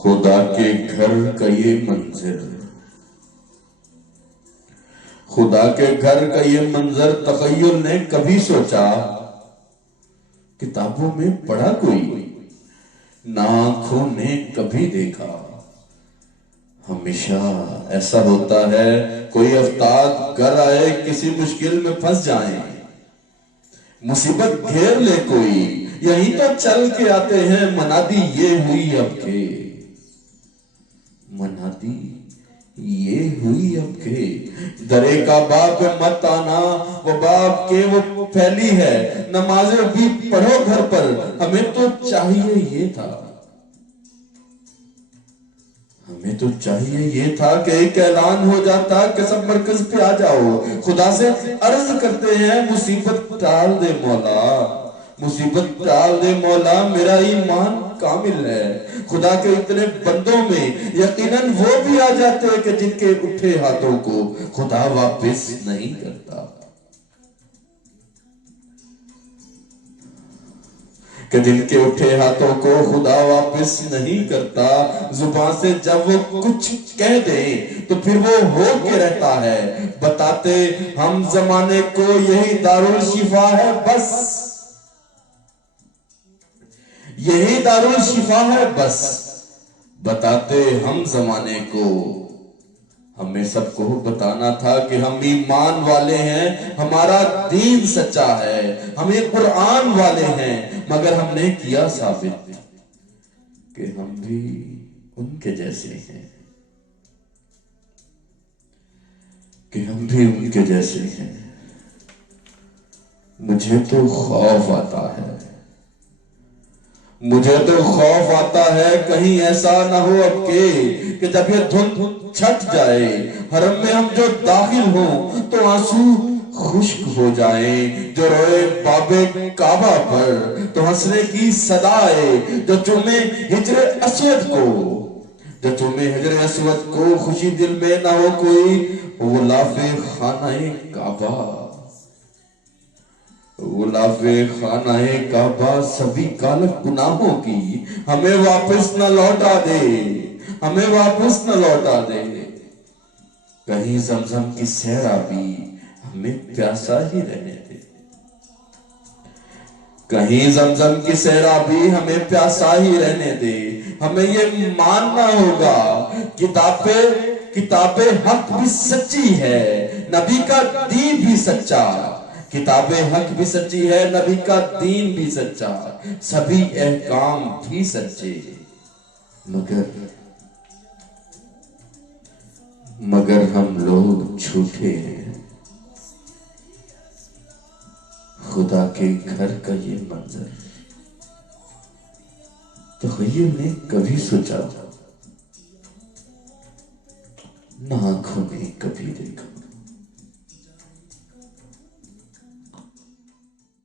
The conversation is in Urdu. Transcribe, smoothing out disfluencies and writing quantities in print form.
خدا کے گھر کا یہ منظر، خدا کے گھر کا یہ منظر تخیل نے کبھی سوچا؟ کتابوں میں پڑھا کوئی، نہ آنکھوں نے کبھی دیکھا۔ ہمیشہ ایسا ہوتا ہے کوئی افتاد گر آئے، کسی مشکل میں پھنس جائیں، مصیبت گھیر لے کوئی، یہیں تو چل کے آتے ہیں منادی یہ ہوئی اب کے، منادی یہ ہوئی اب کے۔ درے کا باب مت آنا، وہ باب کے وہ پھیلی ہے، نمازیں بھی پڑھو گھر پر، ہمیں تو چاہیے یہ تھا، ہمیں تو چاہیے یہ تھا کہ ایک اعلان ہو جاتا کہ سب مرکز پہ آ جاؤ، خدا سے عرض کرتے ہیں مصیبت ٹال دے مولا، مصیبت ٹال دے مولا، میرا ایمان کامل ہے۔ خدا کے اتنے بندوں میں یقیناً وہ بھی آ جاتے کہ جن کے اٹھے ہاتھوں کو خدا واپس نہیں کرتا، کہ جن کے اٹھے ہاتھوں کو خدا واپس نہیں کرتا۔ زبان سے جب وہ کچھ کہہ دیں تو پھر وہ ہو کے رہتا ہے، بتاتے ہم زمانے کو یہی دارالشفا ہے بس، یہی دارالشفا ہے بس، بتاتے ہم زمانے کو۔ ہمیں سب کو بتانا تھا کہ ہم ایمان والے ہیں، ہمارا دین سچا ہے، ہم ایک قرآن والے ہیں، مگر ہم نے کیا ثابت کہ ہم بھی ان کے جیسے ہیں، کہ ہم بھی ان کے جیسے ہیں۔ مجھے تو خوف آتا ہے، مجھے تو خوف آتا ہے کہیں ایسا نہ ہو اب کہ جب یہ دھند چھٹ جائے، حرم میں ہم جو داخل ہوں تو آنسو خشک ہو جائیں، جو روئے باب کعبہ پر تو ہنسنے کی صدا آئے، جو چومے ہجر اسود کو، جو چومے ہجر اسود کو، خوشی دل میں نہ ہو کوئی غلاف خانہ کعبہ، غلاف خانہ کعبہ سبھی کالک گناہوں کی ہمیں واپس نہ لوٹا دے، ہمیں واپس نہ لوٹا دے۔ کہیں زمزم کی سیرابی ہمیں پیاسا ہی رہنے دے، کہیں زمزم کی سیرابی ہمیں پیاسا ہی رہنے دے۔ ہمیں یہ ماننا ہوگا کتاب حق بھی سچی ہے، نبی کا دین بھی سچا، کتاب حق بھی سچی ہے، نبی کا دین بھی سچا، سبھی احکام بھی سچے، مگر ہم لوگ جھوٹے ہیں۔ خدا کے گھر کا یہ منظر تخیل نے کبھی سوچا؟ نہ آنکھوں نے کبھی دیکھا۔